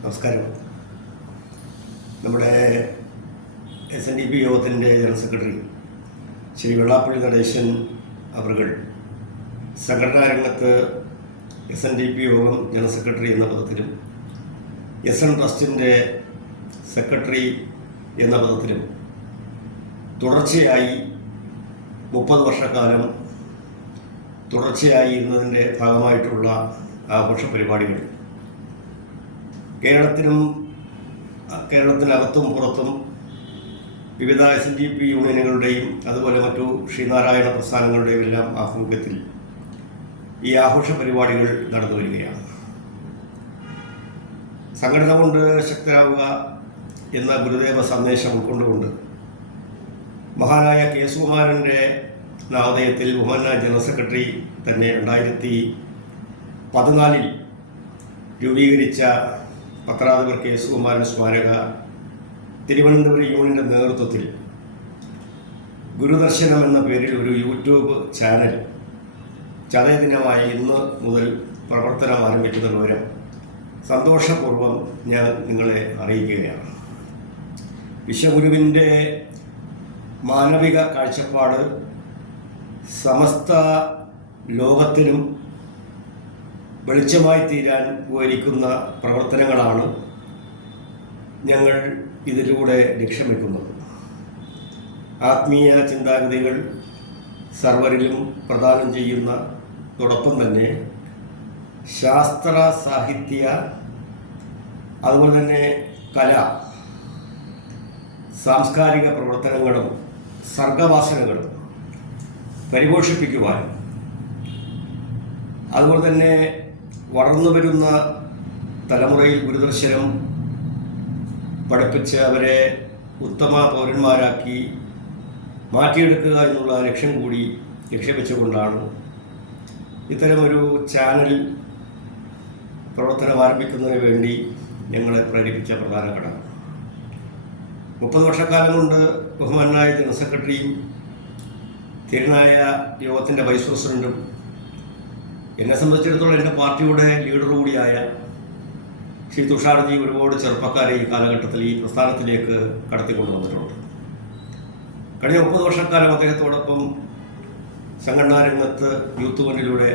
നമസ്കാരം. നമ്മുടെ SNDP യോഗത്തിൻ്റെ ജനറൽ സെക്രട്ടറി ശ്രീ വെള്ളാപ്പള്ളി നടേശൻ അവറുകൾ സംഘടനാ രംഗത്ത് SNDP യോഗം ജനറൽ സെക്രട്ടറി എന്ന പദത്തിലും SN ട്രസ്റ്റിൻ്റെ സെക്രട്ടറി എന്ന പദത്തിലും തുടർച്ചയായി 30 വർഷക്കാലം തുടർച്ചയായി ഭാഗമായിട്ടുള്ള ആഘോഷ പരിപാടികൾ കേരളത്തിനകത്തും പുറത്തും വിവിധ SNDP യൂണിയനുകളുടെയും അതുപോലെ മറ്റു ശ്രീനാരായണ പ്രസ്ഥാനങ്ങളുടെയും എല്ലാം ആഭിമുഖ്യത്തിൽ ഈ ആഘോഷ പരിപാടികൾ നടന്നു വരികയാണ്. സംഘടന കൊണ്ട് ശക്തരാവുക എന്ന ഗുരുദേവ സന്ദേശം ഉൾക്കൊണ്ടുകൊണ്ട് മഹാനായ K. സുകുമാരൻ്റെ നാമധേയത്തിൽ ബഹുമാനായ ജനറൽ സെക്രട്ടറി തന്നെ 2014 രൂപീകരിച്ച പത്രാധിപർ K. സുകുമാരൻ സ്മാരക തിരുവനന്തപുരം യൂണിയൻ്റെ നേതൃത്വത്തിൽ ഗുരുദർശനം എന്ന പേരിൽ ഒരു യൂട്യൂബ് ചാനൽ ചതയ ദിനമായി ഇന്ന് മുതൽ പ്രവർത്തനം ആരംഭിക്കുന്ന വിവരം സന്തോഷപൂർവ്വം ഞാൻ നിങ്ങളെ അറിയിക്കുകയാണ്. വിശ്വഗുരുവിൻ്റെ മാനവിക കാഴ്ചപ്പാട് സമസ്ത ലോകത്തിനും വെളിച്ചമായി തീരാൻ ഉപകരിക്കുന്ന പ്രവർത്തനങ്ങളാണ് ഞങ്ങൾ ഇതിലൂടെ ലക്ഷ്യമിക്കുന്നത്. ആത്മീയ ചിന്താഗതികൾ സർവരിലും പ്രദാനം ചെയ്യുന്നതോടൊപ്പം തന്നെ ശാസ്ത്ര സാഹിത്യ അതുപോലെ തന്നെ കല സാംസ്കാരിക പ്രവർത്തനങ്ങളും സർഗവാസനകളും പരിപോഷിപ്പിക്കുവാനും അതുപോലെ തന്നെ വളർന്നു വരുന്ന തലമുറയിൽ ഗുരുദർശനം പഠിപ്പിച്ച് അവരെ ഉത്തമ പൗരന്മാരാക്കി മാറ്റിയെടുക്കുക എന്നുള്ള ലക്ഷ്യം കൂടി ലക്ഷ്യവെച്ചുകൊണ്ടാണ് ഇത്തരമൊരു ചാനൽ പ്രവർത്തനം ആരംഭിക്കുന്നതിന് വേണ്ടി ഞങ്ങളെ പ്രേരിപ്പിച്ച പ്രധാന ഘടകം. 30 വർഷക്കാലം കൊണ്ട് ബഹുമാനായ ജനറൽ സെക്രട്ടറിയും ധീരനായ യോഗത്തിൻ്റെ വൈസ് പ്രസിഡൻറ്റും എന്നെ സംബന്ധിച്ചിടത്തോളം എൻ്റെ പാർട്ടിയുടെ ലീഡർ കൂടിയായ ശ്രീ തുഷാർജി ഒരുപാട് ചെറുപ്പക്കാരെ ഈ കാലഘട്ടത്തിൽ ഈ പ്രസ്ഥാനത്തിലേക്ക് കടത്തിക്കൊണ്ടുവന്നിട്ടുണ്ട്. കഴിഞ്ഞ 30 വർഷക്കാലം അദ്ദേഹത്തോടൊപ്പം സംഘടനാ രംഗത്ത് യൂത്ത് ഫണ്ടിലൂടെ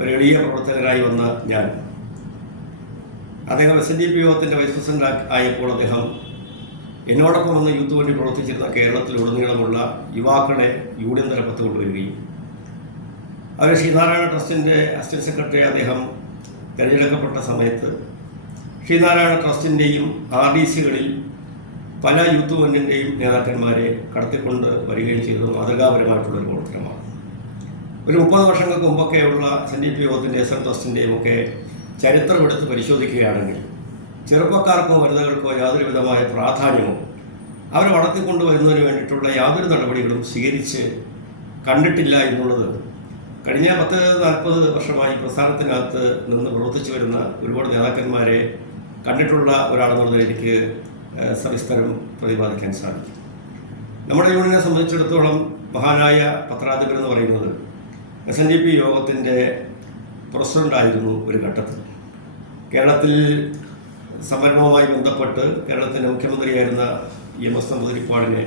ഒരു എളിയ പ്രവർത്തകനായി വന്ന ഞാൻ അദ്ദേഹം SNDP യോഗത്തിൻ്റെ വൈസ് പ്രസിഡന്റ് ആയപ്പോൾ അദ്ദേഹം എന്നോടൊപ്പം വന്ന് യൂത്ത് ഫണ്ടിൽ പ്രവർത്തിച്ചിരുന്ന കേരളത്തിലുടനീളമുള്ള യുവാക്കളെ യൂണിയൻ തലപ്പത്ത് കൊണ്ടുവരികയും അവർ ശ്രീനാരായണ ട്രസ്റ്റിൻ്റെ അസിസ്റ്റന്റ് സെക്രട്ടറി അദ്ദേഹം തിരഞ്ഞെടുക്കപ്പെട്ട സമയത്ത് ശ്രീനാരായണ ട്രസ്റ്റിൻ്റെയും RDCകളിൽ പല യൂത്ത് ഫണ്ടിൻ്റെയും നേതാക്കന്മാരെ കടത്തിക്കൊണ്ട് വരികയും ചെയ്തത് മാതൃകാപരമായിട്ടുള്ളൊരു പ്രവർത്തനമാണ്. ഒരു 30 വർഷങ്ങൾക്ക് മുമ്പൊക്കെയുള്ള SNDP യോഗത്തിൻ്റെ SN ട്രസ്റ്റിൻ്റെയും ഒക്കെ ചരിത്രമെടുത്ത് പരിശോധിക്കുകയാണെങ്കിൽ ചെറുപ്പക്കാർക്കോ വനിതകൾക്കോ യാതൊരു വിധമായ പ്രാധാന്യമോ അവരെ വളർത്തിക്കൊണ്ടുവരുന്നതിന് വേണ്ടിയിട്ടുള്ള യാതൊരു നടപടികളും സ്വീകരിച്ച് കണ്ടിട്ടില്ല എന്നുള്ളത് കഴിഞ്ഞ 10-40 വർഷമായി പ്രസ്ഥാനത്തിനകത്ത് നിന്ന് പ്രവർത്തിച്ചു വരുന്ന ഒരുപാട് നേതാക്കന്മാരെ കണ്ടിട്ടുള്ള ഒരാളെന്നുള്ളത് എനിക്ക് സവിസ്തരം പ്രതിപാദിക്കാൻ സാധിക്കും. നമ്മുടെ യൂണിയനെ സംബന്ധിച്ചിടത്തോളം മഹാനായ പത്രാധിപർ എന്ന് പറയുന്നത് SNDP യോഗത്തിൻ്റെ പ്രസിഡൻ്റായിരുന്നു ഒരു ഘട്ടത്തിൽ. കേരളത്തിൽ സംവരണവുമായി ബന്ധപ്പെട്ട് കേരളത്തിൻ്റെ മുഖ്യമന്ത്രിയായിരുന്ന EMS നമ്പൂതിരിപ്പാടിനെ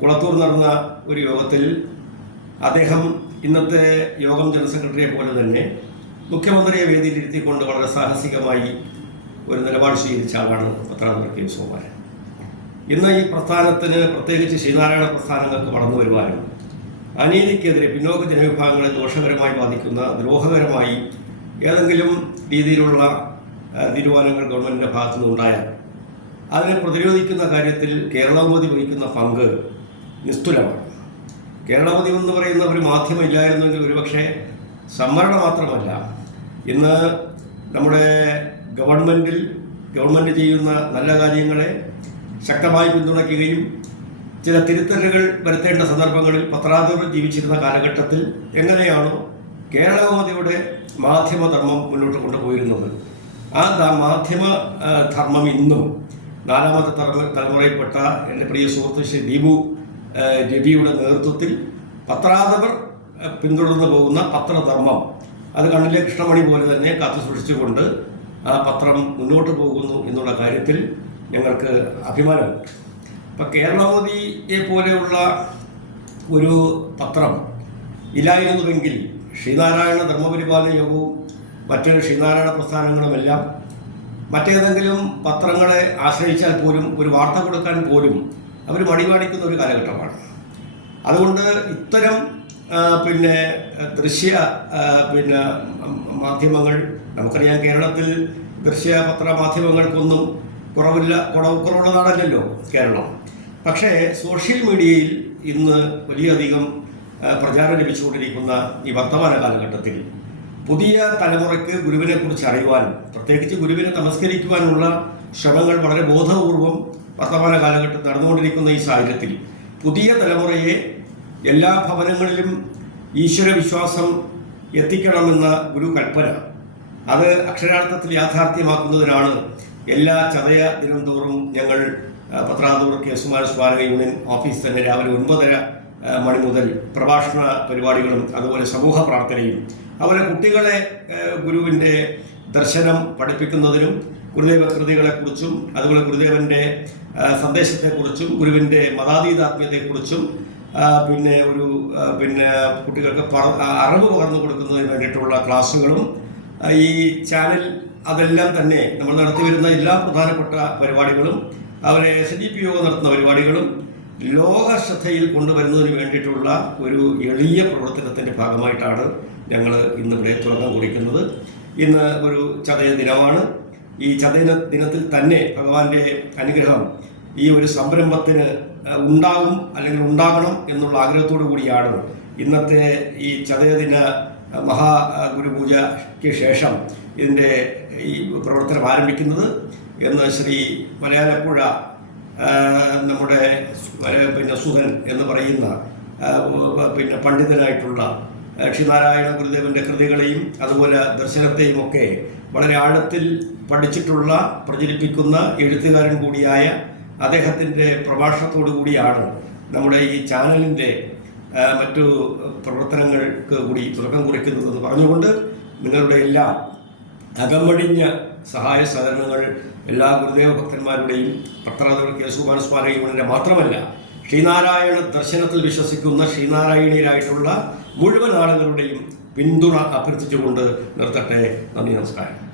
കുളത്തൂർ നടന്ന ഒരു യോഗത്തിൽ അദ്ദേഹം ഇന്നത്തെ യോഗം ജനറൽ സെക്രട്ടറിയെ പോലെ തന്നെ മുഖ്യമന്ത്രിയെ വേദിയിലിരുത്തിക്കൊണ്ട് വളരെ സാഹസികമായി ഒരു നിലപാട് സ്വീകരിച്ച ആളാണ് പത്രാധിപർ K. സുകുമാരൻ. ഇന്ന് ഈ പ്രസ്ഥാനത്തിന് പ്രത്യേകിച്ച് ശ്രീനാരായണ പ്രസ്ഥാനങ്ങൾക്ക് വളർന്നു വരുവാനും അനീതിക്കെതിരെ പിന്നോക്ക ജനവിഭാഗങ്ങളെ ദോഷകരമായി ബാധിക്കുന്ന ദ്രോഹകരമായി ഏതെങ്കിലും രീതിയിലുള്ള തീരുമാനങ്ങൾ ഗവൺമെൻറ്റിൻ്റെ ഭാഗത്തു നിന്നുണ്ടായാൽ അതിനെ പ്രതിരോധിക്കുന്ന കാര്യത്തിൽ കേരളൗമതി വഹിക്കുന്ന പങ്ക് നിസ്തുലമാണ്. കേരളൗമതി എന്ന് പറയുന്ന ഒരു മാധ്യമം ഇല്ലായിരുന്നെങ്കിൽ ഒരുപക്ഷെ സംവരണം മാത്രമല്ല ഇന്ന് നമ്മുടെ ഗവൺമെൻറ് ചെയ്യുന്ന നല്ല കാര്യങ്ങളെ ശക്തമായി പിന്തുണയ്ക്കുകയും ചില തിരുത്തലുകൾ വരുത്തേണ്ട സന്ദർഭങ്ങളിൽ പത്രാധിപർ ജീവിച്ചിരുന്ന കാലഘട്ടത്തിൽ എങ്ങനെയാണോ കേരളൗമതിയുടെ മാധ്യമധർമ്മം മുന്നോട്ട് കൊണ്ടുപോയിരുന്നത് ആ മാധ്യമ ധർമ്മം ഇന്നും 4ാമത്തെ തലമുറയിൽപ്പെട്ട എൻ്റെ പ്രിയ സുഹൃത്ത് ശ്രീ ദീപു രവിയുടെ നേതൃത്വത്തിൽ പത്രാധിപർ പിന്തുടർന്നു പോകുന്ന പത്രധർമ്മം അത് കണ്ണിലെ കൃഷ്ണമണി പോലെ തന്നെ കാത്തു സൂക്ഷിച്ചുകൊണ്ട് ആ പത്രം മുന്നോട്ട് പോകുന്നു എന്നുള്ള കാര്യത്തിൽ ഞങ്ങൾക്ക് അഭിമാനമുണ്ട്. ഇപ്പം കേരളമോദിയെ പോലെയുള്ള ഒരു പത്രം ഇല്ലായിരുന്നുവെങ്കിൽ ശ്രീനാരായണ ധർമ്മപരിപാലന യോഗവും മറ്റ് ശ്രീനാരായണ പ്രസ്ഥാനങ്ങളുമെല്ലാം മറ്റേതെങ്കിലും പത്രങ്ങളെ ആശ്രയിച്ചാൽ പോലും ഒരു വാർത്ത കൊടുക്കാൻ പോലും അവർ മടികാണിക്കുന്ന ഒരു കാലഘട്ടമാണ്. അതുകൊണ്ട് ഇത്തരം ദൃശ്യ മാധ്യമങ്ങൾ, നമുക്കറിയാം കേരളത്തിൽ ദൃശ്യപത്ര മാധ്യമങ്ങൾക്കൊന്നും കുറവുള്ള നാടല്ലല്ലോ കേരളം. പക്ഷേ സോഷ്യൽ മീഡിയയിൽ ഇന്ന് വലിയധികം പ്രചാരം ലഭിച്ചുകൊണ്ടിരിക്കുന്ന ഈ വർത്തമാന കാലഘട്ടത്തിൽ പുതിയ തലമുറയ്ക്ക് ഗുരുവിനെക്കുറിച്ച് അറിയുവാൻ, പ്രത്യേകിച്ച് ഗുരുവിനെ നമസ്കരിക്കുവാനുള്ള ശ്രമങ്ങൾ വളരെ ബോധപൂർവം വർത്തമാന കാലഘട്ടത്തിൽ നടന്നുകൊണ്ടിരിക്കുന്ന ഈ സാഹചര്യത്തിൽ പുതിയ തലമുറയെ എല്ലാ ഭവനങ്ങളിലും ഈശ്വരവിശ്വാസം എത്തിക്കണമെന്ന ഗുരു കൽപ്പന, അത് അക്ഷരാർത്ഥത്തിൽ യാഥാർത്ഥ്യമാക്കുന്നതിനാണ് എല്ലാ ചതയ ദിനം തോറും ഞങ്ങൾ പത്രാന്തൂർ കേസുമാന സ്മാരക യൂണിയൻ ഓഫീസ് തന്നെ രാവിലെ 9:30 മണി മുതൽ പ്രഭാഷണ പരിപാടികളും അതുപോലെ സമൂഹ പ്രാർത്ഥനയും അതുപോലെ കുട്ടികളെ ഗുരുവിൻ്റെ ദർശനം പഠിപ്പിക്കുന്നതിനും ഗുരുദേവ കൃതികളെക്കുറിച്ചും അതുപോലെ ഗുരുദേവൻ്റെ സന്ദേശത്തെക്കുറിച്ചും ഗുരുവിൻ്റെ മതാതീതാത്മ്യത്തെക്കുറിച്ചും കുട്ടികൾക്ക് അറിവ് പകർന്നു കൊടുക്കുന്നതിന് വേണ്ടിയിട്ടുള്ള ക്ലാസ്സുകളും ഈ ചാനൽ അതെല്ലാം തന്നെ നമ്മൾ നടത്തിവരുന്ന എല്ലാ പ്രധാനപ്പെട്ട പരിപാടികളും അവരെ SDPO നടത്തുന്ന പരിപാടികളും ലോക ശ്രദ്ധയിൽ കൊണ്ടുവരുന്നതിന് വേണ്ടിയിട്ടുള്ള ഒരു എളിയ പ്രവർത്തനത്തിൻ്റെ ഭാഗമായിട്ടാണ് ഞങ്ങൾ ഇന്നിവിടെ തുടക്കം കുറിക്കുന്നത്. ഇന്ന് ഒരു ചതയ ദിനമാണ്. ഈ ചതയ ദിനത്തിൽ തന്നെ ഭഗവാന്റെ അനുഗ്രഹം ഈ ഒരു സംരംഭത്തിന് ഉണ്ടാകും അല്ലെങ്കിൽ ഉണ്ടാകണം എന്നുള്ള ആഗ്രഹത്തോടു കൂടിയാണ് ഇന്നത്തെ ഈ ചതയദിന മഹാഗുരുപൂജയ്ക്ക് ശേഷം ഇതിൻ്റെ ഈ പ്രവർത്തനം ആരംഭിക്കുന്നത് എന്ന് ശ്രീ മലയാലപ്പുഴ നമ്മുടെ സുധൻ എന്ന് പറയുന്ന പണ്ഡിതനായിട്ടുള്ള ശ്രീനാരായണ ഗുരുദേവൻ്റെ കൃതികളെയും അതുപോലെ ദർശനത്തെയും ഒക്കെ വളരെ ആഴത്തിൽ പഠിച്ചിട്ടുള്ള പ്രചരിപ്പിക്കുന്ന എഴുത്തുകാരൻ കൂടിയായ അദ്ദേഹത്തിൻ്റെ പ്രഭാഷണത്തോടു കൂടിയാണ് നമ്മുടെ ഈ ചാനലിൻ്റെ മറ്റു പ്രവർത്തനങ്ങൾക്ക് കൂടി തുടക്കം കുറിക്കുന്നതെന്ന് പറഞ്ഞുകൊണ്ട് നിങ്ങളുടെ എല്ലാം അകമഴിഞ്ഞ സഹായ സഹകരണങ്ങൾ എല്ലാ ഗുരുദേവ ഭക്തന്മാരുടെയും പത്രാന്തൂർ കേശവകുമാര സ്മാരക യൂണിയൻ്റെ മാത്രമല്ല ശ്രീനാരായണ ദർശനത്തിൽ വിശ്വസിക്കുന്ന ശ്രീനാരായണീയരായിട്ടുള്ള മുഴുവൻ ആളുകളുടെയും പിന്തുണ അഭ്യർത്ഥിച്ചുകൊണ്ട് നിർത്തട്ടെ. നന്ദി, നമസ്കാരം.